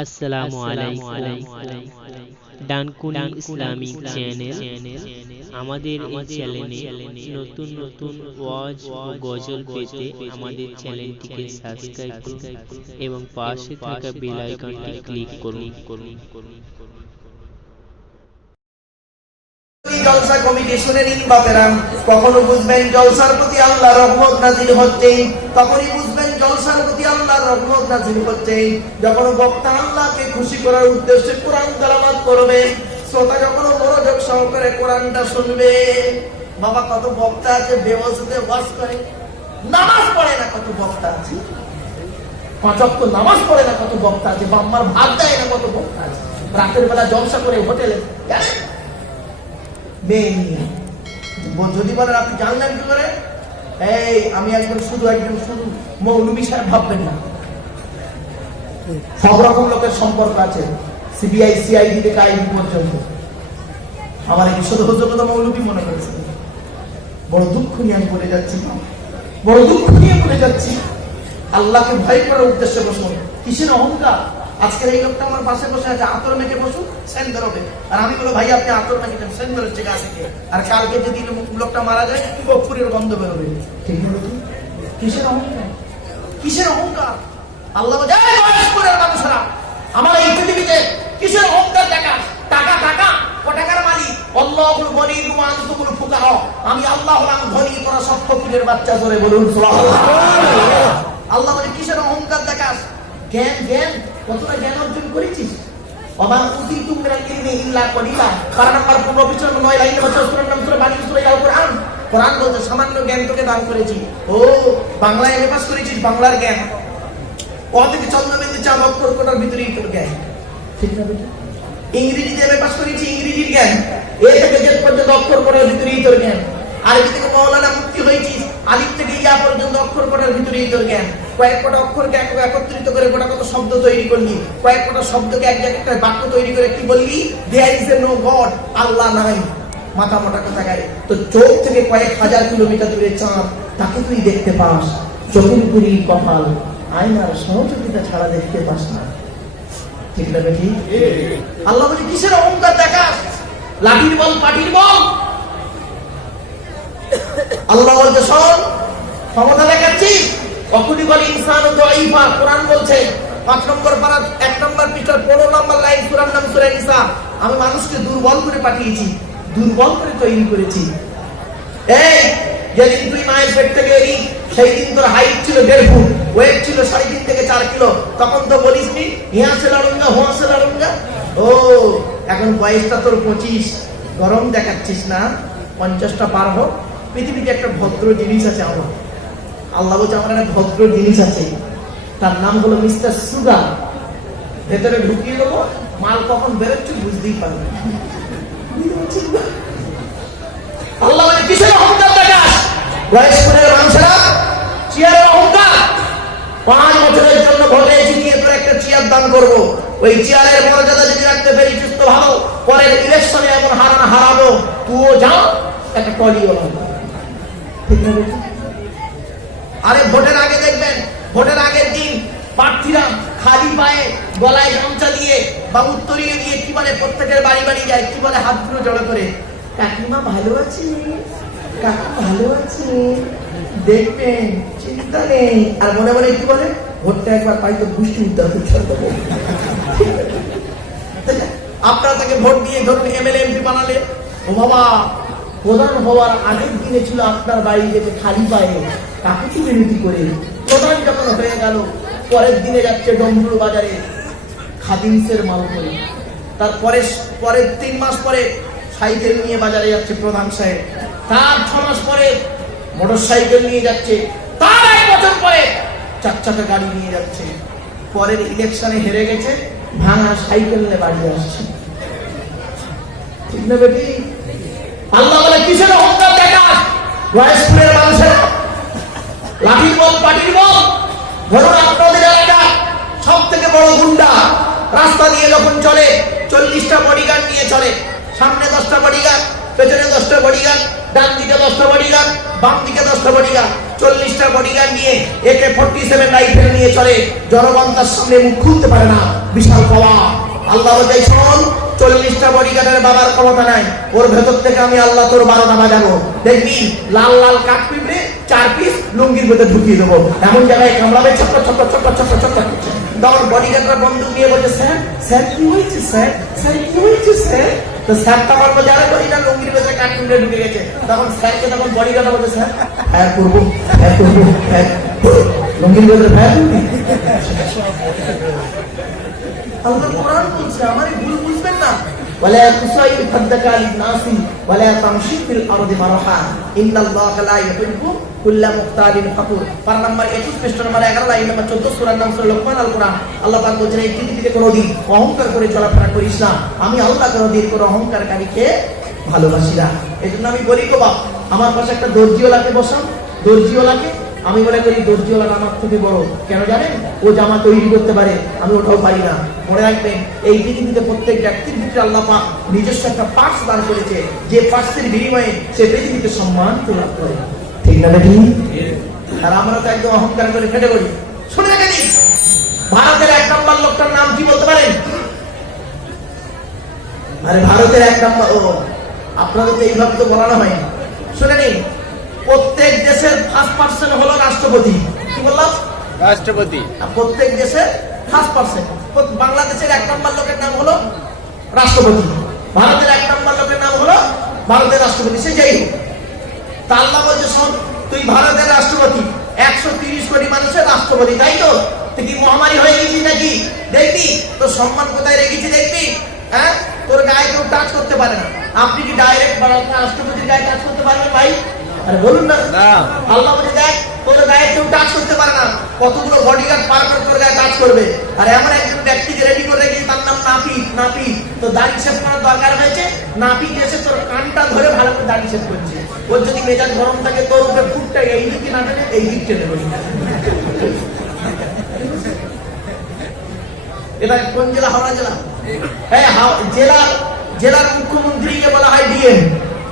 আসসালামু আলাইকুম। Dankuni Islamic channel, আমাদের এই চ্যানেলে নতুন নতুন ওয়াজ ও গজল পেতে আমাদের চ্যানেলটিকে সাবস্ক্রাইব করুন এবং পাশে থাকা বেল আইকনটি ক্লিক করুন। জলসা কমিটি শুনে নিন বাপেরা, কখনো বুঝবেন জলসার প্রতি আল্লাহর রহমত নাযিল হচ্ছে, তখনই বুঝবেন জলসার প্রতি আল্লাহর রহমত নাযিল হচ্ছে যখন বক্তা আল্লাহকে খুশি করার উদ্দেশ্যে কোরআন তেলাওয়াত করবে, শ্রোতা যখন মনোযোগ সহকারে কোরআনটা শুনবে। বাবা, কত বক্তা আছে বেওয়াজে ওয়াজ করে, নামাজ পড়ে না, কত বক্তা আছে পাঁচ ওয়াক্ত নামাজ পড়ে না, কত বক্তা আছে বাম্মার ভাত দেয় না, কত বক্তা আছে রাতের বেলা জলসা করে হোটেলে। যদি বলেন আপনি জানলেন কি করে, এই আমি একজন শুধু মৌলভী সাহেব ভাববেন না, সব রকম লোকের সম্পর্ক আছে, সিবিআই সিআইডি থেকে আইডি পর্যন্ত। আমার এই শুধু হজরত মৌলভী মনে করেছে। বড় দুঃখ নিয়ে আমি বলে যাচ্ছি, বড় দুঃখ নিয়ে বলে যাচ্ছি। আল্লাহকে ভয় করার উদ্দেশ্যে বসুন, কিসের অহংকার। আজকের এই লোকটা আমার পাশে বসে আছে, আতর মেখে বসুন, সেন বেরোবে। আর আমি বলো ভাই আপনি আতর মেখেছেন, সেন বেরোচ্ছে গা থেকে। আর কালকে যদি লোকটা মারা যায়, কর্পূরের গন্ধ বেরোবে। ঠিক না? কিসের অহংকার, কিসের অহংকার। আল্লাহ বয়স্করের মানুষরা আমার এই পৃথিবীতে কিসের অহংকার দেখা। টাকা টাকা টাকার মালিক আল্লাহুল গনি ওয়া আনতুমুল ফুকারা। আমি আল্লাহ হলাম ধনী, তোরা সব ফকিরের বাচ্চা। ধরে বলুন সুবহানাল্লাহ। আল্লাহ বলে কিসের অহংকার দেখাস। জ্ঞান জ্ঞান কতটা জ্ঞান অর্জন করেছিস। ওমা উতিতুম মিনাল ইলমি ইল্লা কলিলা। পারা নাম্বার 15 9 লাইনে বছর সূরার নাম সূরা বানী সূরা আল কোরআন। কোরআন বলতে সামান্য জ্ঞান তোকে দান করেছি। ও বাংলায় এমএ পাস করেছিস, বাংলার জ্ঞান। ও থেকে চন্দ্রবিন্দু চাঁদ অক্ষর কোটার ভিতরেই তোর জ্ঞান। ঠিক না বেটা? ইংরেজিতে এমএ পাস করেছি, ইংরেজির জ্ঞান। এ থেকে জেড পর্যন্ত অক্ষর কোটার ভিতরেই তোর জ্ঞান। আরবি থেকে মাওলানা মুফতি হয়েছিস, আলিফ থেকে ইয়া পর্যন্ত অক্ষর কোটার ভিতরেই তোর জ্ঞান। কয়েক কটা অক্ষরকে একত্রিত করে গোটা কত শব্দ তৈরি করলি, কয়েক কটা শব্দকে এক জায়গায় একটা বাক্য তৈরি করে কি বললি, there is a no God, আল্লাহ নাই। মাথা মোটা কথা গায়ে তো চোখ থেকে কয়েক হাজার কিলোমিটার দূরে চাঁদ, তাকে তুই দেখতে পাস। চোখের পুরি কপাল আয়নার সহযোগিতা ছাড়া দেখতে পাস না। ঠিক না বেটি? আল্লাহ বলে কিসের অহংকার দেখাস। লাঠির বল পাটির বল। আল্লাহ বলতে শোন, ক্ষমতা দেখাচ্ছিস। অকুলি বল ইনসান দাঈফা। কোরআন বলছে 5 নম্বর পারা 1 নম্বর পৃষ্ঠার 15 নম্বর লাইন, সূরার নাম সূরা নিসা। আমি মানুষকে দুর্বল করে পাঠিয়েছি, দুর্বল করে তৈরি করেছি। এই যেদিন তুই মায়ের পেট থেকে এলি, সেই দিন তোর হাইট ছিল 1.5 ফুট, ওয়েট ছিল 3.5 থেকে 4 কিলো। তখন তো বলিসনি ইয়া সে লড়ুঙ্গা হুয়া সে লড়ুঙ্গা। ও এখন বয়সটা তোর 25, গরম দেখাচ্ছিস না। 50টা পার হোক। পৃথিবীতে একটা ভদ্র জিনিস আছে আমার। আল্লাহ বলছে আমার একটা ভদ্র জিনিস আছে, তার নাম হলো মিস্টার সুগার। ভেতরে ঢুকিয়ে দেবো, মাল কখন বেরোচ্ছে বুঝতেই পারবে না। আল্লাহ বলে কিসের অহংকার দেখাস। বয়স্কদের মানুষেরা চেয়ারের অহংকার। 5 বছরের জন্য ভোটে জিতিয়ে তোর একটা চেয়ার দান করবো। ওই চেয়ারের মর্যাদা যদি রাখতে পারি সুস্থ ভালো, পরের ইলেকশনে এমন হারাবো, তুইও যাও একটা টলিও লাগবে। ঠিক না? আরে ভোটের আগে দেখবেন, ভোটের আগের দিন প্রার্থীরা খালি পায়ে গলায় গামছা দিয়ে বা উত্তরীয় দিয়ে কি বলে, প্রত্যেকের বাড়ি বাড়ি যায়, কি বলে, হাতগুলো জড়ো করে, কাকিমা ভালো আছে, কাকা ভালো আছে, দেখবেন চিন্তা নেই। আর মনে মনে কি বলে, ভোটটা একবার পাই তো গোষ্ঠী উদ্ধার করতে। আপনারা তাকে ভোট দিয়ে ধরুন এমএলএ এমপি বানালে, ও বাবা প্রধান হওয়ার আগের দিনে ছিল আপনার বাড়ি যেতে খালি পায়ে কাকে কি বিনতি করে। প্রধান যখন হয়ে গেল, পরের দিনে যাচ্ছে ডমরুল বাজারে খাদিমসের মাল করে। তারপরে পরের 3 মাস পরে সাইকেল নিয়ে বাজারে যাচ্ছে প্রধান সাহেব। তার 6 মাস পরে মোটর সাইকেল নিয়ে যাচ্ছে। তার 1 বছর পরে 4 চাকা গাড়ি নিয়ে যাচ্ছে। পরের ইলেকশনে হেরে গেছে, ভাঙা সাইকেল নিয়ে বাড়ি আসছে। ঠিক না বেটি? আল্লাহ বলে কিসের অহংকার দেখাস। বয়স্কদের মানুষেরা লাঠির বল পাটির বল। ধরুন আপনাদের এলাকা সব থেকে বড় গুন্ডা রাস্তা দিয়ে যখন চলে 40টা বডিগার্ড নিয়ে চলে। সামনে 10টা বডিগার্ড, পেছনে 10টা বডিগার্ড, ডান দিকে 10টা বডিগার্ড, বাম দিকে 10টা বডিগার্ড। 40টা বডিগার্ড নিয়ে AK-47 রাইফেল নিয়ে চলে, জনগণ তার সামনে মুখ খুলতে পারে না, বিশাল পাওয়ার। আল্লাহ বলে, শোন, 40টা বডিগার্ডের বাবার ক্ষমতা নাই, ওর ভেতর থেকে আমি আল্লাহ তোর 12টা বাজাবো, দেখবি লাল লাল কাঠ পিঁপড়ে 4 পিস লুঙ্গির মধ্যে ঢুকিয়ে দেবো, এমন জায়গায় কামড়াবে, ছোট্ট ছোট্ট ছোট্ট ছোট্ট ছোট্ট। তখন বডিগার্ডরা বন্দুক নিয়ে বলছে, স্যার স্যার কি হয়েছে স্যার, স্যার কি হয়েছে স্যার? তো স্যার তখন বলছে, আরে বডিগার্ড লুঙ্গির ভেতরে কাঠ পিঁপড়ে ঢুকে গেছে। তখন স্যারকে তখন বডিগার্ডরা বলছে, স্যার ফায়ার করবো, ফায়ার করবো, লুঙ্গির ভেতরে ফায়ার করবি? আল্লাহ কোরআন বলছে, আমারই ভুল বুঝবেন না। ওয়ালা তুসাইব খাদ্দাকা লিন-নাসি ওয়ালা তামশি ফিল আরদি মারহা ইন্নাল্লাহা লা ইউহিব্বু কুল্লা মুখতালিন ফাকুর। পারা নাম্বার 21 পৃষ্ঠা নাম্বার 11 লাইন নাম্বার 14 সূরার নাম সূরা লোকমান আল কোরআন। আল্লাহ পাক বলেন, এই পৃথিবীতে কোনোদিন অহংকার করে চলাফেরা করিস না, আমি আল্লাহ কোনোদিন কোনো অহংকারকারীকে ভালোবাসি না। এজন্য আমি বলি গো বাপ, আমার পাশে একটা দর্জিওয়ালাকে বসান, দর্জিওয়ালাকে আমি মনে করি দর্জিওয়ালা আমার থেকে বড়। কেন জানেন? ও জামা তৈরি করতে পারে, আমি ওটাও পারি না। মনে রাখবেন, এই পৃথিবীতে প্রত্যেক ব্যক্তির ভিতরে আল্লাহ পাক নিজস্ব একটা পার্টস দান করেছে, যে পার্টসের বিনিময়ে সে পৃথিবীতে সম্মান লাভ করে। ঠিক না বেটি? আর আমরা তো একদম অহংকার করে ফেটে পড়ি। শুনে রাখেন, ভারতের 1 নম্বর লোকটার নাম কি বলতে পারেন? আরে ভারতের 1 নম্বর, ও আপনাদের তো এইভাবে তো বলানো হয়। শুনে নিন, প্রত্যেক দেশের 1% হলো রাষ্ট্রপতি। কি বললাম? রাষ্ট্রপতি। প্রত্যেক দেশের 1%। বাংলাদেশের 1 নম্বর লোকের নাম হলো রাষ্ট্রপতি, ভারতের 1 নম্বর লোকের নাম হলো ভারতের রাষ্ট্রপতি। সে যাই হোক, তা আল্লাহ বলছে, শোন, তুই ভারতের রাষ্ট্রপতি, 130 কোটি মানুষের রাষ্ট্রপতি, তাই তো? তুই কি মহামারী হয়ে গেছিস নাকি? দেখবি তোর সম্মান কোথায় রেখেছি, দেখবি? হ্যাঁ, তোর গায়ে কেউ টাচ করতে পারে না। আপনি কি ডাইরেক্ট রাষ্ট্রপতির গায়ে টাচ করতে পারবেন ভাই? আরে বলুন না। আল্লাহ বলে, দেখ, তোর গায়ে কেউ টাচ করতে পারে না, কতগুলো বডিগার্ড পার করে তোর গায়ে টাচ করবে। আর এমন একজন ব্যক্তিকে রেডি করে রেখেছি, তার নাম নাপিত। নাপিত তো দাড়ি শেভ করার দরকার হয়েছে, নাপিত এসে তোর কানটা ধরে ভালো করে দাড়ি শেভ করছে। ওর যদি মেজাজ গরম থাকে, তোর উপরে ফুটটা এই দিকে না টেনে এই দিক টেনে বলি। এটা কোন জেলা? হাওড়া জেলা। হ্যাঁ, জেলার মুখ্যমন্ত্রীকে বলা হয় ডিএম,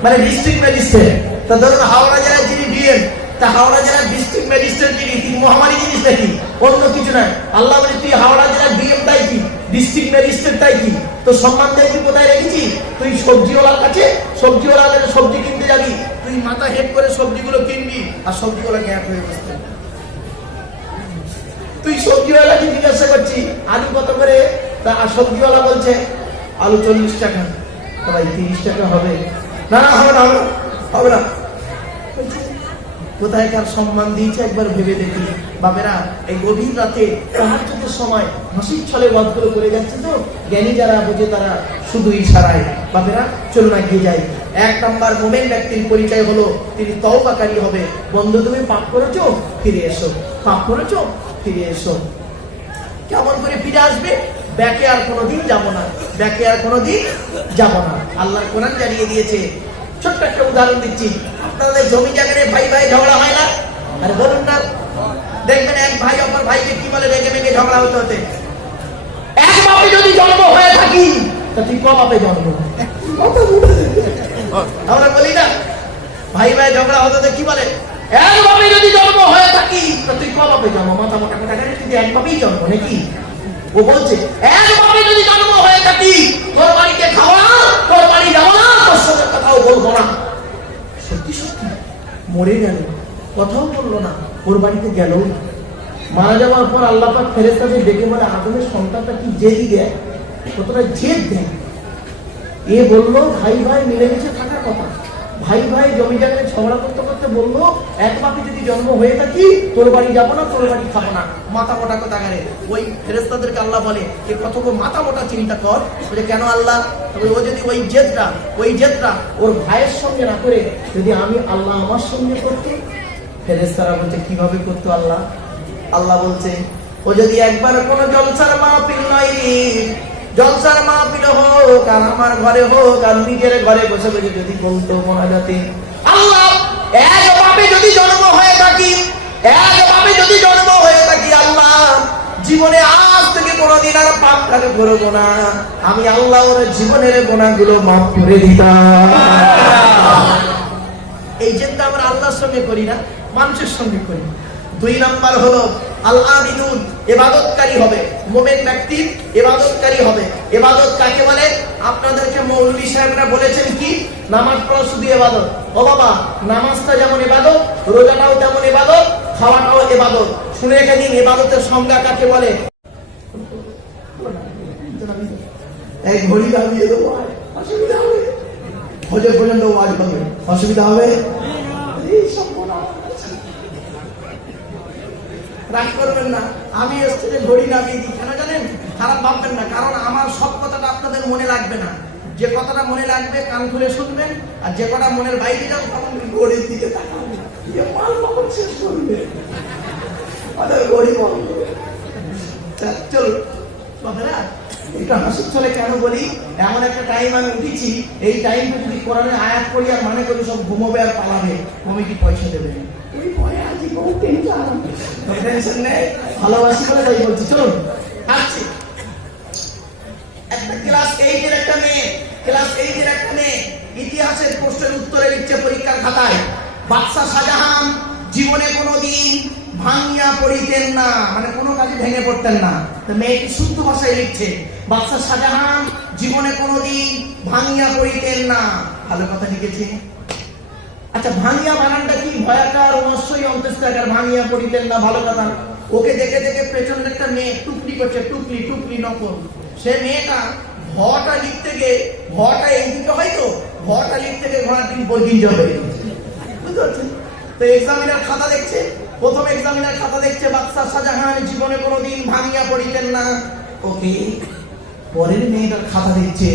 মানে ডিস্ট্রিক্ট ম্যাজিস্ট্রেট। তা ধরুন হাওড়া জেলায় যিনি ডিএম, তা হাওড়া জেলার ডিস্ট্রিক্ট ম্যাজিস্ট্রেট যিনি, তিনি মহামারী জিনিস নাকি? অন্য কিছু নয়। আল্লাহ বলে, তুই হাওড়া জেলার ডিএম তাই কি, ডিস্ট্রিক্ট ম্যাজিস্ট্রেট তাই কি, তো সম্মান দেয় তুই কোথায় রেখেছি? তুই সবজিওয়ালার কাছে, সবজিওয়ালা সবজি কিনতে যাবি, তুই মাথা হেড করে সবজিগুলো কিনবি, আর সবজিওয়ালা গ্যাপ হয়ে বসতে। তুই সবজিওয়ালাকে জিজ্ঞাসা করছি আলু কত করে, তা সবজিওয়ালা বলছে আলু 40 টাকা। ভাই 30 টাকা হবে না? হবে না, হবে না। কোথায় কার সম্মান দিয়েছে একবার ভেবে দেখি বাবেরা। এই গভীর রাতে তাহাজ্জুদের সময় হাসির ছলে ওয়াজগুলো করে যাচ্ছে, তো জ্ঞানী যারা বুঝে তারা শুধু ইশারায়। বাবেরা, চল না গিয়ে যাই। 1 নম্বর মুমিন ব্যক্তির পরিচয় হলো তিনি তওবাকারী হবে। বন্ধু, তুমি পাপ করেছো, ফিরে এসো। পাপ করেছো, ফিরে এসো। কেমন করে ফিরে আসবে? ব্যাকে আর কোনোদিন যাব না, ব্যাকে আর কোনোদিন যাব না। আল্লাহর কোরআন জানিয়ে দিয়েছে। ছোট্ট একটা উদাহরণ দিচ্ছি, আপনাদের জমি জায়গায় ভাই ভাই ঝগড়া হয় না? আরে বলুন না। দেখবেন এক ভাই অপর ভাইকে কি বলে, রেগে মেগে ঝগড়া হতে হতে, এক বাপে যদি জন্ম হয়ে থাকি, তা তুই ক বাপে জন্ম? আমরা বলি না, ভাই ভাই ঝগড়া হতে কি বলে, এক বাপে যদি জন্ম হয়ে থাকি, তা তুই ক বাপে জন্ম? মাথা মোটা কথা জানি, তুই এক বাপেই জন্ম নাকি? ও বলছে, এক বাপে যদি জন্ম হয়ে থাকি, তোর বাড়িতে খাওয়া, তোর বাড়ি যাবো না, তোর সাথে কথাও বলবো না। সত্যি সত্যি মরে গেল, কথাও বললো না, ওর বাড়িতে গেল। মারা যাওয়ার পর আল্লাহ পাক ফেরেশতাদের ডেকে বলে, আদমের সন্তানটা কি জেদি দেয়, কতটা জেদ দেয়। এ বললো ভাই ভাই মিলেমিশে থাকার কথা। ভাই ভাই জমি জায়গায় ঝগড়া করতে করতে বললো, এক বাপে যদি জন্ম হয়ে থাকি, তোর বাড়ি যাবো না, তোর বাড়ি খাবো না। মাথা মোটা কথা গাড়ে। ওই ফেরেশতাদেরকে আল্লাহ বলে, এ কত মাথা মোটা চিন্তা কর। বলে, কেন আল্লাহ? ও যদি ওই জেদটা ওর ভাইয়ের সঙ্গে না করে যদি আমি আল্লাহ আমার সঙ্গে করতে। ফেরেশতারা বলছে, কিভাবে করতো আল্লাহ? আল্লাহ বলছে, ও যদি একবার কোন জলসার মাহফিল নয়, জলসার মাহফিল হোক আর আমার ঘরে হোক আর নিজের ঘরে বসে বসে যদি বলতো মোনাজাতে, আল্লাহ এক বাপে যদি জন্ম হয়ে থাকি, এক বাপে যদি জন্ম হয়ে থাকি, আল্লাহ জীবনে আজ থেকে কোনোদিন আর পাপ কাজ করবো না, আমি আল্লাহ ওর জীবনের গুনাহগুলো মাফ করে দিতাম। এই জন্য আমরা আল্লাহর সঙ্গে করি না, মানুষের সঙ্গে করি। 2 নাম্বার হলো আল আবিদুন, ইবাদতকারী হবে। মুমিন ব্যক্তি ইবাদতকারী হবে। ইবাদত কাকে বলে? আপনাদেরকে মৌলভী সাহেবরা বলেছেন কি নামাজ পড়া শুধু ইবাদত। ও বাবা, নামাজটা যেমন ইবাদত, রোজাটাও তেমন ইবাদত, খাওয়াটাও ইবাদত। শুনে রেখে দিন ইবাদতের সংজ্ঞা কাকে বলে। এই ঘড়ি দাঁড়িয়ে দেবো, অসুবিধা হবে? হজর পর্যন্ত ওয়াজ হবে, অসুবিধা হবে? রাগ করবেন না, আমি স্টেজে ঘড়ি নামিয়ে দিই। কেন জানেন? খারাপ ভাববেন না, কারণ আমার সব কথাটা আপনাদের মনে লাগবে না। যে কথাটা মনে লাগবে কান খুলে শুনবেন, আর যে কথা মনের বাইরে যাবে তখন ঘড়ির দিকে তাকাবেন। মাল কখন শেষ করবে? ঘড়ি বন্ধ। চল বাবারা, এটা হাসির চলে কেন বলি? এমন একটা টাইম আমি উঠেছি, এই টাইমটা যদি কোরআনের আয়াত করি আর মানে করি সব ঘুমোবে আর পালাবে, কমিটি পয়সা দেবে। ওই ভয়ে আজই বহু টেনশন নেই, ভালোবাসি বলে তাই বলছি। চলুন আসছি। একটা ক্লাস 8 এর একটা মেয়ে, ইতিহাসের প্রশ্নের উত্তরে লিখছে পরীক্ষার খাতায়, বাদশা শাহজাহান জীবনে কোনোদিন ভাঙিয়া পড়িতেন না, মানে কোনো কাজে ভেঙে পড়তেন না। তো মেয়েটি শুদ্ধ ভাষায় লিখছে, বাদশা শাহজাহান জীবনে কোনোদিন ভাঙিয়া পড়িতেন না। ভালো কথা লিখেছে। আচ্ছা, ভাঙিয়া বানানটা কি? ভয়াকার, অবশ্যই অন্তস্থাকার। ভাঙিয়া পড়িতেন না, ভালো কথা। ওকে দেখে দেখে পেছনের একটা মেয়ে টুকলি করছে, টুকলি নকল। সে মেয়েটা ভটা লিখতে গিয়ে, ভটা এইদিকে হয়তো, ভটা লিখতে গিয়ে ঘোড়ার দিন বর্গিন যাবে, বুঝতে পারছেন? তো এক্সামিনার খাতা দেখছে, প্রথম এক্সামিনার খাতা দেখছে, বাদশা শাহজাহান জীবনে কোনোদিন ভাঙিয়া পড়িতেন না। ওকে, পরের মেয়েটার খাতা দেখছে,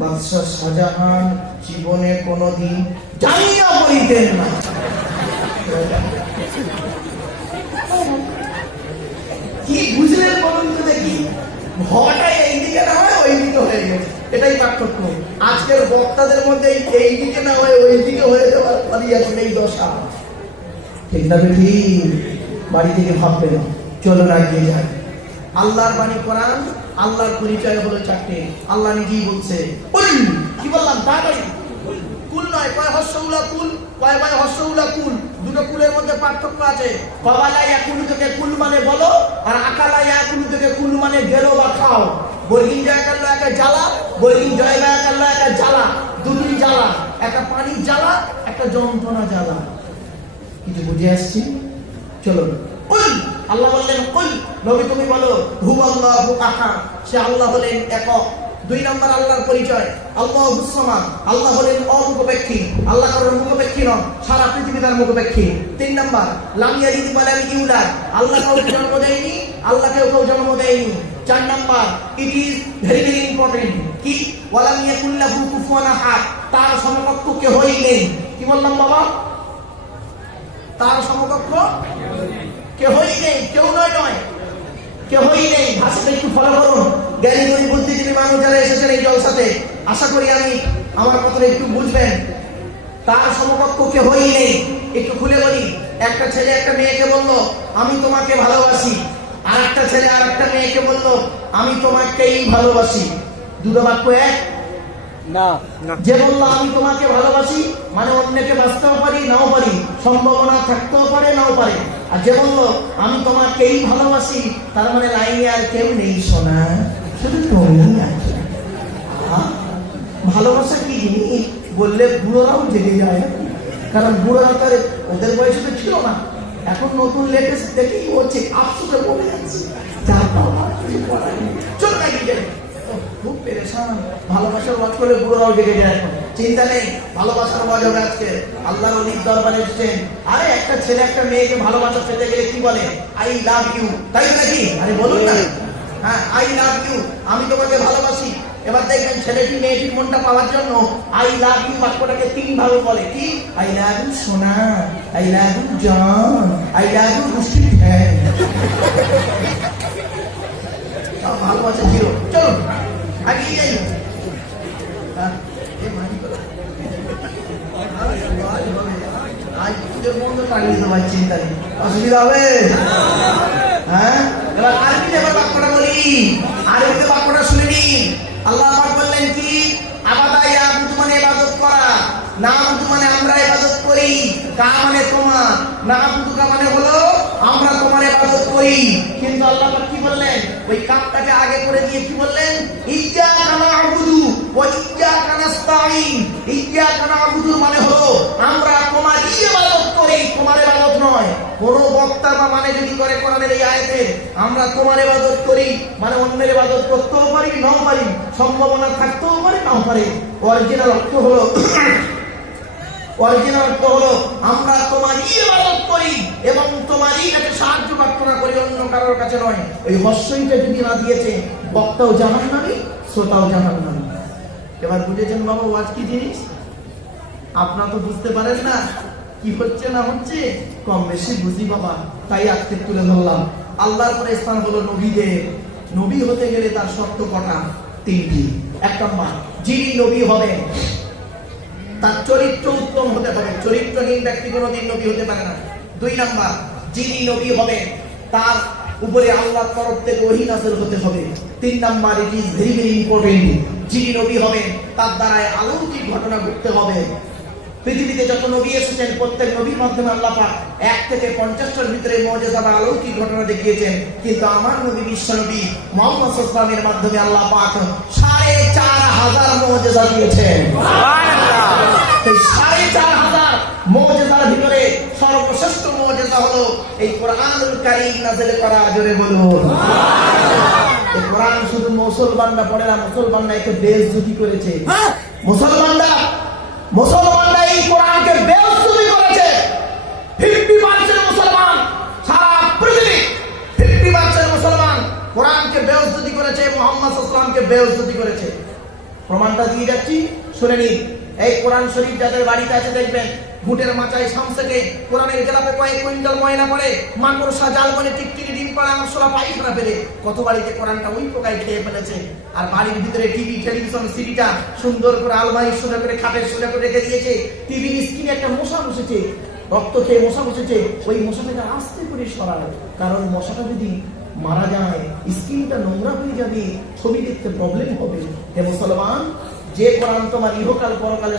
বাদশা শাহজাহান জীবনে কোনোদিন জানিয়া পড়িতেন না। কি বুঝলেন বলুন তো দেখি? ভটাই এইদিকে না হয় ওইদিকে হয়ে গেছে, এটাই পার্থক্য। আজকের বক্তাদের মধ্যে এইদিকে না হয় ওইদিকে হয়ে যাওয়ার পালিয়ে আছে এই দশা। ঠিক না বেঠি? বাড়ি থেকে ভাববে না, চলো না গিয়ে যায়। আল্লাহর বাণী কোরআন, আল্লাহর পরিচয় হলো 4টে। আল্লাহ নিজেই বলছে, কি বললাম? তাড়াতাড়ি। কুল নয়, কয় হর্ষউলা কুল, কয় বাই হর্ষউলা কুল। দুটো কুলের মধ্যে পার্থক্য আছে। কবালা ইয়াকুলু থেকে কুল মানে বলো, আর আকালা ইয়াকুলু থেকে কুল মানে গেলো বা খাও। বর্গিন জয় করলো একটা জ্বালা, বর্গিন জয় বা করলো একটা জ্বালা। দুটি জ্বালা, একটা পানির জ্বালা, একটা যন্ত্রণা জ্বালা। কিছু বুঝে আসছি? চলো। আল্লাহ বললেন, কুল নবী তুমি বলো, হুয়াল্লাহু আহাদ, সে আল্লাহ হলেন একক। 2 নম্বর আল্লাহর পরিচয়, আল্লাহুস সামাদ, আল্লাহ হলেন অমুখপেক্ষী। আল্লাহ কারোর মুখপেক্ষী নন, সারা পৃথিবী তার মুখপেক্ষী। 3 নম্বর লাম ইয়ালিদ ওয়া লাম ইউলাদ, আল্লাহ কাউকে জন্ম দেয়নি, আল্লাহ কেউ জন্ম দেয়নি। 4 নম্বর, it is very very important, কি ওয়া লাম ইয়াকুল লাহু কুফুয়ান আহাদ, তার সমকক্ষ কেউই নেই। কি বললাম বাবা? তার সমকক্ষ কেউই নেই, কেউ নয়, কেউই নেই। ভাষাটা একটু ফলো করুন। জ্ঞানী গুণী বুদ্ধিজীবী মানুষ যারা এসেছেন এই জলসাতে, আশা করি আমি আমার কথাটা একটু বুঝবেন। তার সমকক্ষ কেউই নেই। একটু খুলে বলি, একটা ছেলে একটা মেয়েকে বললো আমি তোমাকে ভালোবাসি, আর একটা ছেলে আর একটা মেয়েকে বললো আমি তোমাকেই ভালোবাসি। দুটো বাক্য এক না। যে বললো আমি তোমাকে ভালোবাসি মানে অন্যকে বাঁচতেও পারি নাও পারি, সম্ভাবনা থাকতেও পারে নাও পারে। আর যে বললো আমি তোমাকেই ভালোবাসি তার মানে লাইনে আর কেউ নেই, শোনা শুধু তুমি আছো। ভালোবাসা কি জিনিস বললে বুড়োরাও জেগে যায়, কারণ বুড়োরা তার ওদের বয়সে তো ছিল না। এখন নতুন লেটেস্ট দেখেই হচ্ছে, আফসোসে পড়ে যাচ্ছে। চল না গিয়ে খুব পেরেশান। ভালোবাসার ওয়াজ করে বুড়োরাও জেগে যায়। এখন চিন্তা নেই, ভালোবাসার ওয়াজ হবে আজকে। আল্লাহর ওলির দরবারে এসেছেন। আরে একটা ছেলে একটা মেয়েকে ভালোবাসা পেতে গেলে কি বলে? আই লাভ ইউ, তাই নাকি? আরে বলুন না, হ্যাঁ আই লাভ ইউ, আমি তোমাকে ভালোবাসি। এবার দেখবেন ছেলেটি মেয়েটির মনটা পাওয়ার জন্য আই লাভ ইউ বাক্যটাকে 3 ভাবে বলে। কি? আই লাভ ইউ সোনা, আই লাভ ইউ জান, আই লাভ ইউ মুষ্টি হ্যাঁ। ভালোবাসা জিরো। চলুন আগিয়ে যাই। আজ পুজোর মধ্যে টাঙিয়ে দেবো, চিন্তা নেই, অসুবিধা হবে? হ্যাঁ, এবার আরবিতে বাক্যটা বলি, আরবিতে বাক্যটা শুনে নিন। আল্লাহ পাক বললেন কি? আবাদা ইয়াবুদু মানে ইবাদত করা, নাবুদু মানে আমরা ইবাদত করি। কার না'বুদুকা মানে হলো আমরা তোমার ইবাদত করি। কিন্তু আল্লাহ পাক কি বললেন? ওই কাপটাকে আগে করে দিয়ে কি বললেন? ইয়্যাকা না'বুদু ওয়া ইয়্যাকা নাস্তাঈন। ইয়্যাকা না'বুদু মানে হলো আমরা তোমারই ইবাদত করি, তোমার ইবাদত নয়। কোন বক্তা বা মানে যদি করে কোরআনের এই আয়াতে আমরা তোমার ইবাদত করি মানে অন্যের ইবাদত করতেও পারি নাও পারি, সম্ভাবনা থাকতেও পারে নাও পারে। অরিজিনাল অর্থ হলো আমরা তোমারই ইবাদত করি এবং তোমারই কাছে সাহায্য প্রার্থনা করি, অন্য কারোর কাছে নয়। ওই হস্যইটা যদি না দিয়েছে বক্তাও জাহান্নামী, শ্রোতাও জাহান্নামী। এবার বুঝেছেন বাবা ওয়াজ কি জিনিস? আপনারা তো বুঝতে পারেন না কি হচ্ছে না হচ্ছে, কম বেশি বুঝি বাবা, তাই আজকে তুলে ধরলাম। আল্লাহর পরে স্থান হলো নবীদের। নবী হতে গেলে তার শর্ত কটা? তিনটি। এক নম্বর, যিনি নবী হবেন তার চরিত্র উত্তম হতে হবে, চরিত্রহীন ব্যক্তি কোনোদিন নবী হতে পারে না। দুই নাম্বার, যিনি নবী হবেন তার উপরে আল্লাহর তরফ থেকে ওহী নাযিল হতে হবে। তিন number, it is very very important, যিনি নবী হবেন তার দ্বারা অলৌকিক ঘটনা ঘটতে হবে। পৃথিবীতে যত নবী এসেছেন প্রত্যেক নবীর মাধ্যমে আল্লাহ পাক 1 থেকে 50টার ভিতরে মুজিজা বা অলৌকিক ঘটনা দেখিয়েছেন। কিন্তু আমার নবী বিশ্ব নবী মুহাম্মদ সাল্লাল্লাহু আলাইহি ওয়াসাল্লামের মাধ্যমে আল্লাহ পাক 4500 মুজিজা দিয়েছেন। সুবহানাল্লাহ। এই 4500 মুজিজার ভিতরে সর্বশ্রেষ্ঠ মুজিজা হলো এই কোরআনুল কারীম নাযিল করা। জোরে বলুন সুবহানাল্লাহ। এই কোরআন শুধু মুসলমানরা পড়ে না, মুসলমানরা একে বেইজ্জতি করেছে। মুসলমানরা এই কোরআনকে বেইজ্জতি করেছে। 50% মুসলমান সারা পৃথিবী 50% মুসলমান কোরআনকে বেইজ্জতি করেছে, মুহাম্মদ সাল্লাল্লাহু আলাইহি ওয়াসাল্লামকে বেইজ্জতি করেছে। প্রমাণটা দিয়ে যাচ্ছি, শুনে নিন। এই কোরআন শরীফ যাদের বাড়িতে আছে দেখবেন ঘুটের মাচায় শামসেকে কোরআনের গেলাপে কয়েক কুইন্টাল ময়লা পড়ে, মাকড়সা জাল বলে টিকটিকি ডিম পাড়া আরশোলা পায়খানা ফেলে। কত বাড়িতে কোরআনটা ওই পোকায় খেয়ে ফেলেছে। আর বাড়ির ভিতরে টিভি, টেলিভিশন, সিডিটা সুন্দর করে আলমারি সোজা করে খাটের সোজা করে রেখে দিয়েছে। টিভির স্ক্রিনে একটা মশা বসেছে, রক্ত খেয়ে মশা বসেছে। ওই মশাটাকে আস্তে করে সরায়, কারণ মশাটা যদি মারা যায় স্ক্রিনটা নোংরা হয়ে যাবে, ছবি দেখতে প্রবলেম হবে। হে মুসলমান, যে কোরআন তোমার ইহকাল পরকালে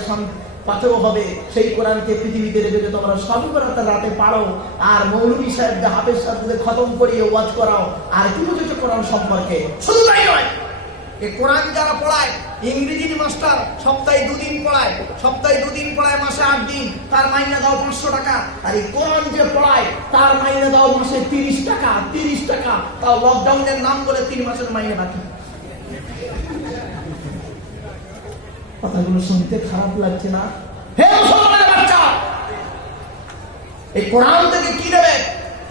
পাথেও হবে সেই কোরআনকে পৃথিবীতে রেখে তোমরা সবই করাতে রাতে পারো, আর মৌলভী সাহেবদের হাফেজ সাহেবদের খতম করিয়ে ওয়াজ করাও, আর কি বুঝেছো কোরআন সম্পর্কে? শুধু তাই নয়, এই কোরআন যারা পড়ায়, ইংরেজির মাস্টার সপ্তাহে 2 দিন পড়ায়, মাসে 8 দিন, তার মাইনে দাও 500 টাকা। আর এই কোরআন যে পড়ায় তার মাইনে দাও মাসে 30 টাকা। তাও লকডাউনের নাম বলে 3 মাসের মাইনে বাকি। কথাগুলো শুনতে খারাপ লাগছে না? হে মুসলমানের বাচ্চা, এই কোরআন থেকে কি নেবে?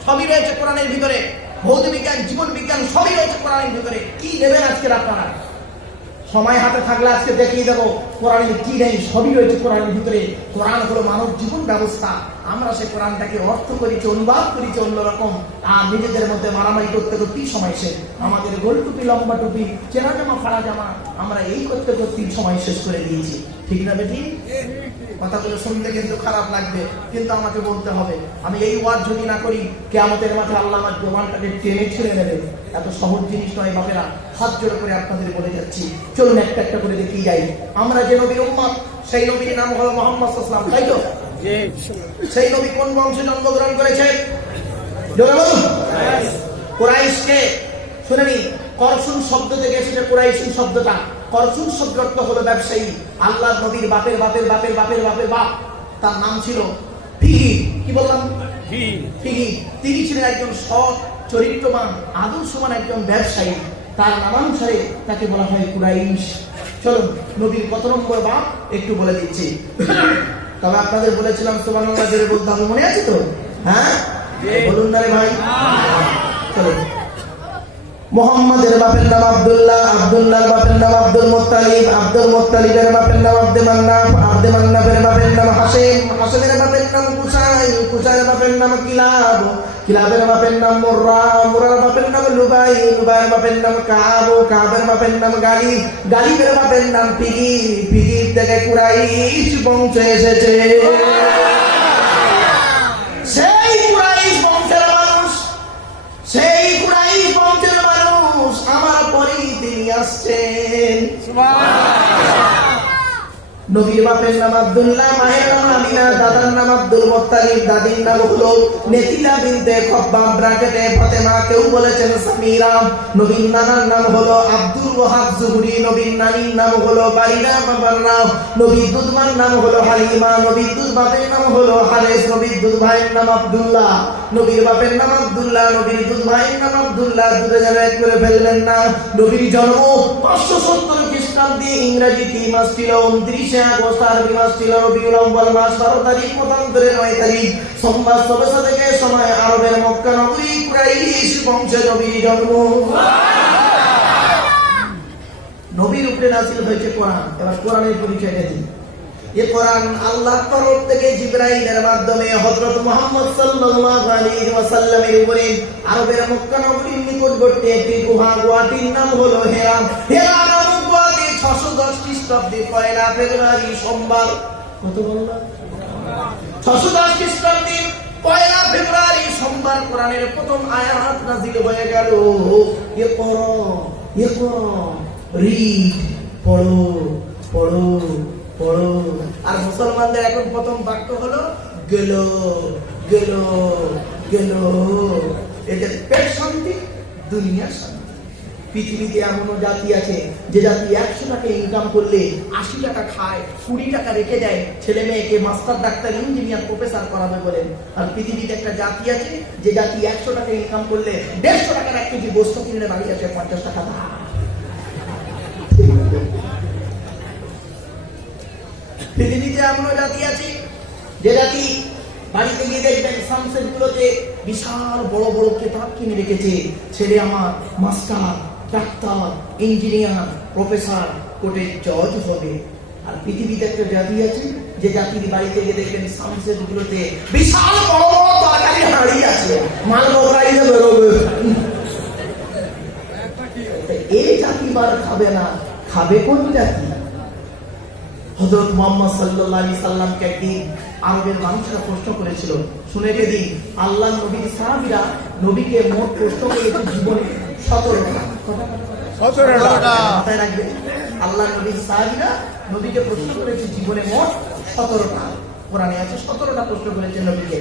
সবই রয়েছে কোরআনের ভিতরে। ভৌত বিজ্ঞান, জীবন বিজ্ঞান সবই রয়েছে কোরআনের ভিতরে। কি নেবেন আজকে আপনারা? সময় হাতে থাকলে আজকে দেখিয়ে দেবো কোরআনের কি নেই, সবই রয়েছে কোরআনের ভিতরে। কোরআন হলো মানব জীবন ব্যবস্থা। আমরা সে কোরআনটাকে অর্থ করেছি, অনুবাদ করেছি অন্যরকম, আর নিজেদের মধ্যে মারামারি করতে করতেই সময় শেষ। আমাদের গোল টুপি, লম্বা টুপি, চেনা জামা, ফাড়া জামা, আমরা এই করতে করতেই সময় শেষ করে দিয়েছি। ঠিক না বেটি? কথাগুলো শুনতে কিন্তু খারাপ লাগবে, কিন্তু আমাকে বলতে হবে। আমি এই ওয়াজ যদি না করি, কিয়ামতের মাঠে আল্লাহ আমার জবানটাকে টেনে ছিঁড়ে নেবে। এত সহজ জিনিস নয় বাপেরা, হাত জোড় করে আপনাদের বলে যাচ্ছি। চলুন একটা একটা করে দেখিয়ে যাই। আমরা যে নবীর উম্মত, সেই নবীর নাম হলো মুহাম্মদ সাল্লাল্লাহু আলাইহি ওয়াসাল্লাম, তাই তো? সেই নবী কোন বংশে জন্মগ্রহণ করেছেন? কুরাইশকে। শুনে নিন, করসুন শব্দ থেকে এসেছে কুরাইশুন শব্দটা। করসুন শব্দ অর্থ হলো ব্যবসায়ী। আল্লাহর নবীর বাপের বাপের বাপের বাপের বাপের বাপ, তার নাম ছিল ফিহি। কি বললাম? ফিহি। তিনি ছিলেন একজন সৎ, চরিত্রবান, আদর্শবান একজন ব্যবসায়ী। তার নামানুসারে তাকে বলা হয় কুরাইশ। চলুন নবীর কত নম্বর বাপ একটু বলে দিচ্ছি। তবে আপনাদের বলেছিলাম সুবহানাল্লাহ জোরে বলতে হবে, মনে আছে তো? হ্যাঁ বলুন না রে ভাই। চলুন। মুহাম্মাদের বাপের নাম আব্দুল্লাহ, আব্দুল্লাহর বাপের নাম আব্দুল মুত্তালিব, আব্দুল মুত্তালিবের বাপের নাম আব্দে মান্নাফ, আব্দে মান্নাফের বাপের নাম হাশিম, হাশিমের বাপের নাম কুসাই, কুসাইয়ের বাপের নাম কিলাব, কিলাবের বাপের নাম মুররা, মুররার বাপের নাম লুবাই, লুবাইয়ের বাপের নাম কাব, কাবের বাপের নাম গালিব, গালিবের বাপের নাম পিগি, পিগির থেকে কুরাইশ বংশ এসেছে। সেই কুরাইশ বংশের মানুষ, সেই কুরাইশ বংশের মানুষ আমার পরেই তিনি আসছেন। নবীর বাপের নাম আব্দুল্লাহ, মায়ের নাম আমিনা, দাদার নাম আব্দুল মুত্তালিব, দাদির নাম হলো নেতিলা বিনতে খব্বাব ব্রাকেটে ফাতেমা, কেউ বলেছেন সামিরা। নবীর নানার নাম হলো আব্দুল ওয়াহাব জুহরি, নবীর নানির নাম হলো বারিরা বাবার নাম, নবীর দুধমার নাম হলো হালিমা, নবীর দুধ বাপের নাম হলো হারেস, নবীর দুধ ভাইয়ের নাম আব্দুল্লাহ, নবীর বাপের নাম আব্দুল্লাহ, নবীর দুধ ভাইয়ের নাম আব্দুল্লাহ, দুধে যেন এক করে ফেলবেন না। নবীর জন্ম 570 খ্রিস্টাব্দে, ইংরেজি 3 মাস ছিল 29 আগস্ট, আরবি মাস ছিল রবিউল আউয়াল মাস 12 তারিখ, মতান্তরে 9 তারিখ, সোমবার সবেসা থেকে সময় আরবের মক্কা নগরী কুরাইশ বংশে নবীর জন্ম। নবীর উপরে নাযিল হয়েছে কোরআন। এবার কোরআনের পরিচয়টা দিই। এই কোরআন আল্লাহর তরফ থেকে জিবরাইলের মাধ্যমে হযরত মুহাম্মদ সাল্লাল্লাহু আলাইহি ওয়াসাল্লামের উপরে আরবের মক্কা নগরীর নিকটবর্তী একটি গুহাটির নাম হলো হেরা। হেরা নামক গুহাটি 610 খ্রিস্টাব্দে 1 ফেব্রুয়ারি সোমবার, কত বললাম? 610 খ্রিস্টাব্দে 1 ফেব্রুয়ারি সোমবার কোরআনের প্রথম আয়াত নাযিল হয়ে গেল। ইকরা রিড, পড়ো পড়ো পড়ো। আর মুসলমানদের এখন প্রথম বাক্য হলো গেল গেল গেল। এটা পেট শান্তি, দুনিয়া শান্তি। পৃথিবীতে এমনও জাতি আছে যে জাতি 100 টাকা ইনকাম করলে 80 টাকা খায়, 20 টাকা রেখে দেয় ছেলে মেয়েকে মাস্টার, ডাক্তার, ইঞ্জিনিয়ার, প্রফেসর করাবে বলেন। আর পৃথিবীতে একটা জাতি আছে যে জাতি 100 টাকা ইনকাম করলে 150 টাকার 1 কেজি গোশত কিনে বাড়ি আছে 50 টাকা দাম। পৃথিবীতে এমনও জাতি আছে যে জাতি বাড়িতে গিয়ে দেখবেন সানসেট গুলোতে বিশাল বড় বড় কিতাব কিনে রেখেছে, ছেলে আমার মাস্টার, ডাক্তার, ইঞ্জিনিয়ার, প্রফেসর, কোর্টের জজ হবে। আর পৃথিবীতে একটা জাতি আছে যে জাতির বাড়িতে গিয়ে দেখবেন সানসেট গুলোতে বিশাল বড় বড় তরকারি হাঁড়ি আছে, মাল বগড়াইতে বেরোবে। এই জাতি বার খাবে না, খাবে কোন জাতি? হযরত মুহাম্মদ সাল্লাল্লাহু আলাইহি সাল্লামকে একদিন আরবের মানুষরা প্রশ্ন করেছিল, শুনে দিন, আল্লাহর নবীর সাহাবীরা নবীকে মোট প্রশ্ন করেছে জীবনে 17টা। মাথায় রাখবেন, আল্লাহর নবীর সাহাবীরা নবীকে প্রশ্ন করেছে জীবনে মোট 17টা। কোরআনে আছে 17টা প্রশ্ন করেছে নবীকে,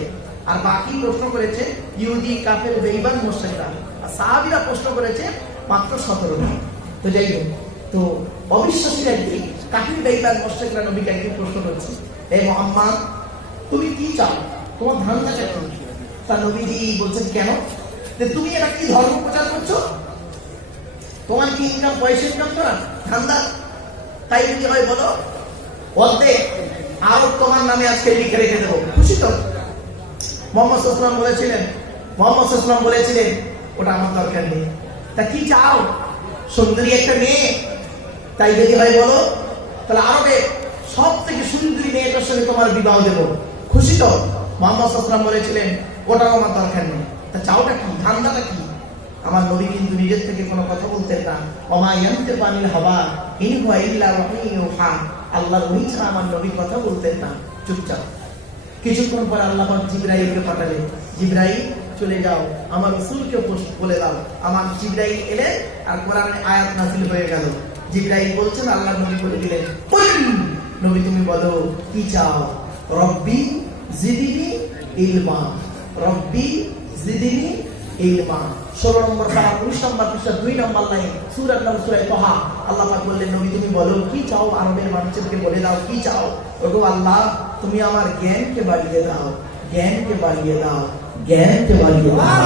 আর বাকি প্রশ্ন করেছে ইহুদি, কাফের, বেঈমান, মুশরিকরা। আর সাহাবীরা প্রশ্ন করেছে মাত্র 17টা। তো যাই হোক, তো অবিশ্বাসীরা একদিন, কাফির, বেঈমান, মুশরিকরা নবীকে একদিন প্রশ্ন করেছে, হে মুহাম্মদ তুমি কি চাও, তোমার ধারণাটা কি? তার নবীজি বলছেন কেন? যে তুমি এটা কি ধর্ম প্রচার করছো? তোমার কি ইনকাম, পয়সা ইনকাম করা ধান্দা? তাই যদি হয় বলো, অর্ধেক আরব তোমার নামে আজকে লিখে রেখে দেবো, খুশি তো? মুহাম্মদ সাল্লাল্লাহু আলাইহি ওয়াসাল্লাম বলেছিলেন ওটা আমার দরকার নেই। তা কি চাও? সুন্দরী একটা মেয়ে, তাই যদি হয় বলো, তাহলে আরবে সব থেকে সুন্দরী মেয়েটার সঙ্গে তোমার বিবাহ দেব, খুশি তো? মুহাম্মদ সাল্লাল্লাহু আলাইহি ওয়াসাল্লাম বলেছিলেন ওটাও আমার দরকার নেই। তা চাওটা কি, ধান্দাটা কি? আমার নবী কিন্তু নিজের থেকে কোনো কথা বলতেন না। ওমা ইয়ানতিকু আনিল হাওয়া ইন হুয়া ইল্লা ওয়াহয়ুন ইউহা। আল্লাহর ওহী ছাড়া আমার নবী কথা বলতেন না, চুপচাপ। কিছুক্ষণ পর আল্লাহ পাক জিবরাইলকে পাঠালেন, জিবরাইল চলে যাও, আমার রাসূলকে বলে দাও। আমার জিবরাইল এলেন আর কোরআনে আয়াত নাযিল হয়ে গেল। জিবরাইল বলছেন, আল্লাহর নবী বলে দিলেন, নবী তুমি বলো কি চাও? রব্বি জিদনি ইলমা, রব্বি জিদনি ইলমা। 16 নম্বর পারা 19 নম্বর পৃষ্ঠা 2 নম্বর লাইন, সূরা সূরা তাহা। আল্লাহ পাক বললেন, নবী তুমি বলো কি চাও? আরবের মানুষদেরকে বলে দাও কি চাও? ওগো আল্লাহ তুমি আমার জ্ঞানকে বাড়িয়ে দাও, জ্ঞানকে বাড়িয়ে দাও, জ্ঞানকে বাড়িয়ে দাও।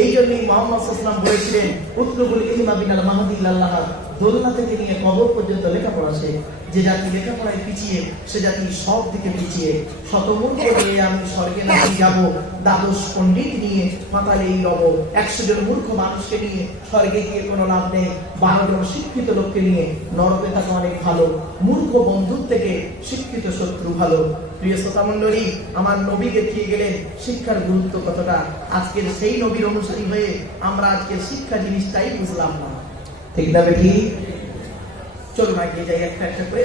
এই জন্যই মুহাম্মদ সাল্লাল্লাহু আলাইহি ওয়াসাল্লাম বলেছিলেন, উতলুবুল ইলমা বিনাল মাহদি ইলাল্লাহ। দোলনা থেকে নিয়ে কবর পর্যন্ত লেখাপড়া শেখ। যে জাতি লেখাপড়ায় পিছিয়ে সে জাতি সব দিকে পিছিয়ে। শতমূর্খ হয়ে আমি স্বর্গে নাকি যাব, দ্বাদশ পণ্ডিত নিয়ে পাতালেই রব। 100 জন মূর্খ মানুষকে নিয়ে স্বর্গে গিয়ে কোনো লাভ নেই, 12 জন শিক্ষিত লোককে নিয়ে নরকে থাকা অনেক ভালো। মূর্খ বন্ধুর থেকে শিক্ষিত শত্রু ভালো। প্রিয় শ্রোতা মণ্ডলী, আমার নবী দেখিয়ে গেলেন শিক্ষার গুরুত্ব কতটা। আজকের সেই নবীর অনুসারী হয়ে আমরা আজকের শিক্ষা জিনিসটাই বুঝলাম না, ঠিক না বেঠি? চলুন এগিয়ে যাই একটা একটা করে।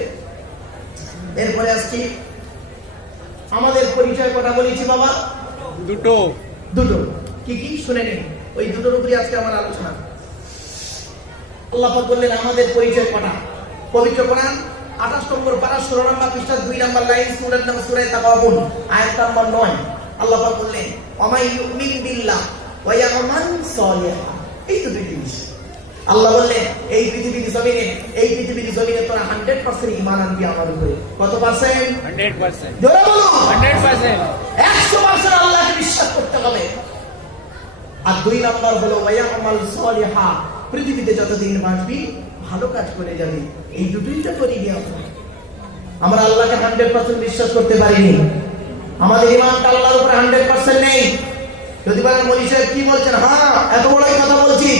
এরপরে আসছি আমাদের পরিচয় কটা বলেছি বাবা? দুটো। কি কি শুনে নিন, ওই দুটোর উপরে আজকে আমার আলোচনা। আল্লাহ পাক বললেন আমাদের পরিচয় কটা। পবিত্র কোরআন 28 নম্বর পারা 16 নম্বর পৃষ্ঠা 2 নম্বর লাইন সূরার নাম সূরা তাগাবুন আয়াত নম্বর 9 আল্লাহ পাক বললেন ওয়ামাই ইউমিন বিল্লাহ ওয়া ইয়ামান সালিহা। এই তো জিনিস আল্লাহ বললেন এই পৃথিবীর জমিনে তোরা 100% ঈমান আনবি আমার উপরে। কত পার্সেন্ট? 100%। জোরে বলো 100%। 100% আল্লাহকে বিশ্বাস করতে হবে। আর 2 নাম্বার হলো ওয়া ইয়ামাল সালিহা, পৃথিবীতে যতদিন বাঁচবি ভালো কাজ করে যাবি। এই দুটোই তো করি নি আমরা আল্লাহকে 100% বিশ্বাস করতে পারিনি। আমাদের ঈমানটা আল্লাহর উপরে 100% নেই। যদি বলেন মৌলভী সাহেব কি বলছেন, হ্যাঁ এত বড়ই কথা বলছি,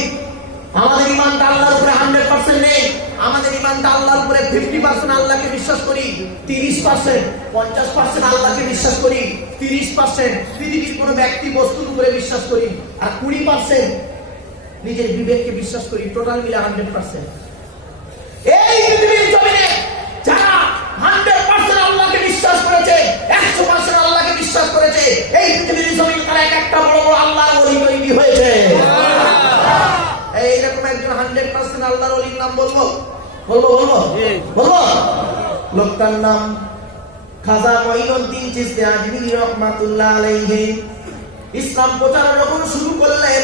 আমাদের ঈমানটা আল্লাহর উপরে 100% নেই। আমাদের ঈমানটা আল্লাহর উপরে 50% আল্লাহকে বিশ্বাস করি, 30% 50% আল্লাহকে বিশ্বাস করি, 30% পৃথিবীর কোনো ব্যক্তি বস্তুর উপরে বিশ্বাস করি, আর 20% নিজের বিবেককে বিশ্বাস করি। টোটাল মিলে 100%। এই পৃথিবীর জমিনে যারা 100% আল্লাহকে বিশ্বাস করেছে, 100% আল্লাহকে বিশ্বাস করেছে, এই পৃথিবীর জমিনে তারা একটা বড় বড় আল্লাহর ওলি তৈরি হয়েছে। এইরকম একজন 100% আল্লাহর ওলির নাম বলবো? লোকটার নাম খাজা মঈনুদ্দিন চিশতি আজমিরি রাহমাতুল্লাহ আলাইহি। ইসলাম প্রচার যখন শুরু করলেন,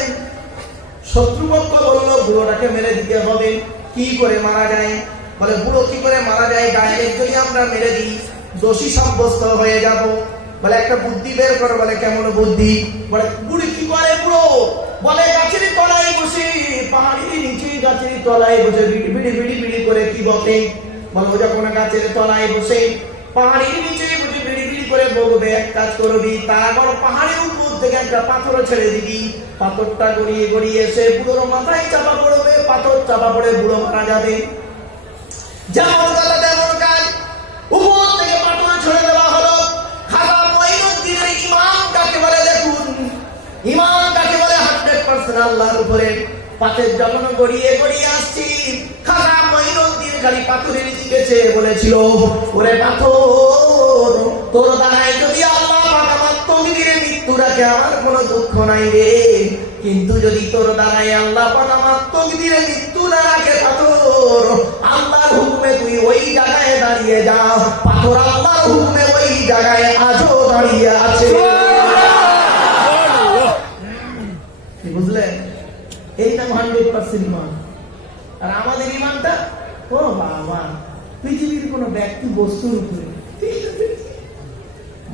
শত্রুপক্ষ বলল বুড়োটাকে মেরে দিতে হবে। কি করে মারা যায়? বলে বুড়ো কি করে মারা যায়? ডাইরেক্ট যদি আমরা মেরে দিই দোষী সাব্যস্ত হয়ে যাব। বলে একটা বুদ্ধি বের করো। বলে কেমন বুদ্ধি? বলে বুড়ি কি করে বুড়ো? বলে গাছের তলায় বসে, পাহাড়ির নিচে গাছের তলায় বসে বিড়ি বিড়ি বিড়ি করে কি বকে? বলে ও যখন গাছের তলায় বসে পাহাড়ির নিচে বসে বিড়ি বিড়ি করে বকবে, এক কাজ করবি, তারপর পাহাড়ের উপর থেকে একটা পাথর ছেড়ে দিবি। পাথরটা গড়িয়ে গড়িয়ে এসে বুড়োর মাথায় চাপা পড়বে, পাথর চাপা পড়ে বুড়ো মারা যাবে। যেমন কথা তেমন কাজ, উপর থেকে পাথর ছেড়ে দেওয়া হলো। খাজা মঈনুদ্দিনের ঈমান কাকে বলে দেখুন। ঈমান কাকে বলে? 100% আল্লাহর উপরে। পাথর যখন গড়িয়ে গড়িয়ে আসছি, খাজা মঈনুদ্দিন খালি পাথরের দিকে চেয়ে বলেছিল, ওরে পাথর, তোর দ্বারাই যদি আল্লাহ পাক আমার তকদিরে মৃত্যু রাখে আমার কোনো দুঃখ নাই রে, কিন্তু যদি তোর দ্বারাই আল্লাহ পাক আমার তকদিরে মৃত্যু না রাখে পাথর, আল্লাহর হুকুমে তুই ওই জায়গায় দাঁড়িয়ে যা। পাথর আল্লাহর হুকুমে ওই জায়গায় আজও দাঁড়িয়ে আছে। বুঝলেন? এই নাম 100% ঈমান। আর আমাদের ঈমানটা ও বাবা পৃথিবীর কোন ব্যক্তি বস্তুর উপরে।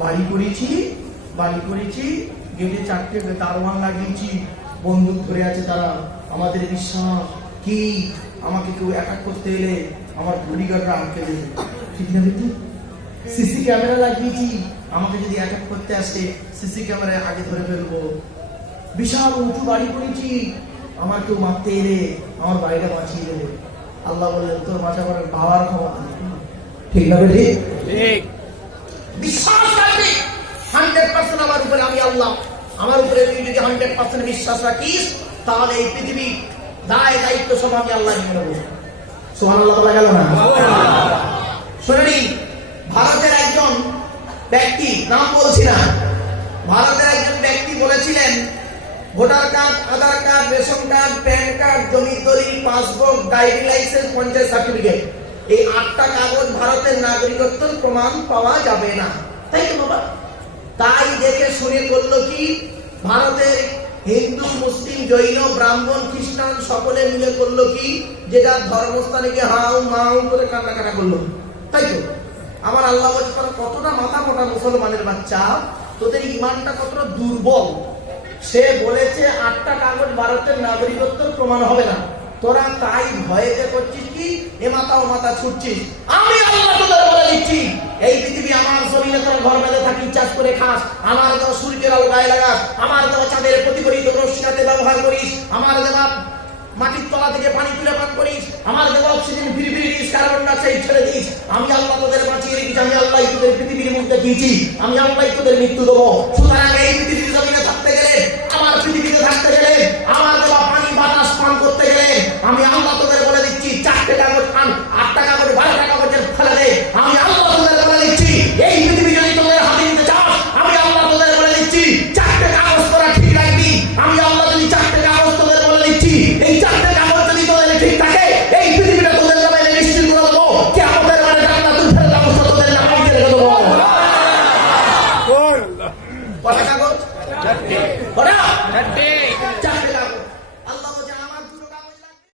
বাড়ি করেছি, গেটে 4টে দারোয়ান লাগিয়েছি, বন্দুক ধরে আছে তারা। আমাদের বিশ্বাস কি আমাকে কেউ অ্যাটাক করতে এলে আমার বডিগার্ডরা আটকে দেবে, ঠিক না? দেখি সিসি ক্যামেরা লাগিয়েছি, আমাকে যদি অ্যাটাক করতে আসে সিসি ক্যামেরায় আগে ধরে ফেলবো। বিশাল উঁচু বাড়ি করেছি, আমার কেউ মারতে এলে আমার বাড়িটা বাঁচিয়ে দেবে। আল্লাহ বললেন তোর বাঁচা করার বাবার ক্ষমতা নেই, ঠিক না? ঠিক। বিশ্বাস রাখবি 100% আমার উপরে, আমি আল্লাহ, আমার উপরে তুই যদি 100% বিশ্বাস রাখিস, তাহলে এই পৃথিবী দায় দায়িত্ব সব আমি আল্লাহ নিয়ে নেব। সুবহানাল্লাহ বলা গেল না? শুনুন, ভারতের একজন ব্যক্তি, নাম বলছি না, ভারতের একজন ব্যক্তি বলেছিলেন voter card, Aadhaar card, ration card, PAN card, জমি দলিল, passbook, driving licence, panchayat certificate, এই 8টা কাগজ ভারতের নাগরিকত্বের প্রমাণ পাওয়া যাবে না, তাই তো বাবা? তাই দেখে শুনে করলো কি, ভারতের হিন্দু, মুসলিম, জৈন, ব্রাহ্মণ, খ্রিস্টান সকলে মিলে করলো কি, যেটা ধর্মস্থানে গিয়ে হাউ মাউ করে কান্নাকাটা করলো, তাই তো? আমার আল্লাহ বলছে তোরা কতটা মাথা মোটা মুসলমানের বাচ্চা, তোদের ঈমানটা কতটা দুর্বল। সে বলেছে 8টা কাগজ ভারতের নাগরিকত্বের প্রমাণ হবে না, তোরা তাই ভয়েতে করছিস কি, এ মাথা ও মাথা ছুটছিস। আমি আল্লাহ তোদের বলে দিচ্ছি, এই পৃথিবী আমার জমিনে তোরা ঘর বেঁধে থাকি, চাষ করে খাস, আমার দেওয়া সূর্যের আলো গায়ে লাগাস, আমার দেওয়া চাঁদের প্রতিফলিত রশ্মিতে ব্যবহার করিস, আমার দেওয়া মাটির তলা থেকে পানি তুলে পান করিস, আমার দেওয়া অক্সিজেন ফিরে ফিরে দিস, কার্বন ডাইঅক্সাইড ছেড়ে দিস। আমি আল্লাহ তোদের বাঁচিয়ে রেখেছি, আমি আল্লাহ তোদের পৃথিবীর মধ্যে দিয়েছি, আমি আল্লাহ তোদের মৃত্যু দেবো। সুতরাং এই পৃথিবীর জমিনে থাকতে গেলে, আমার পৃথিবীতে থাকতে গেলে, আমার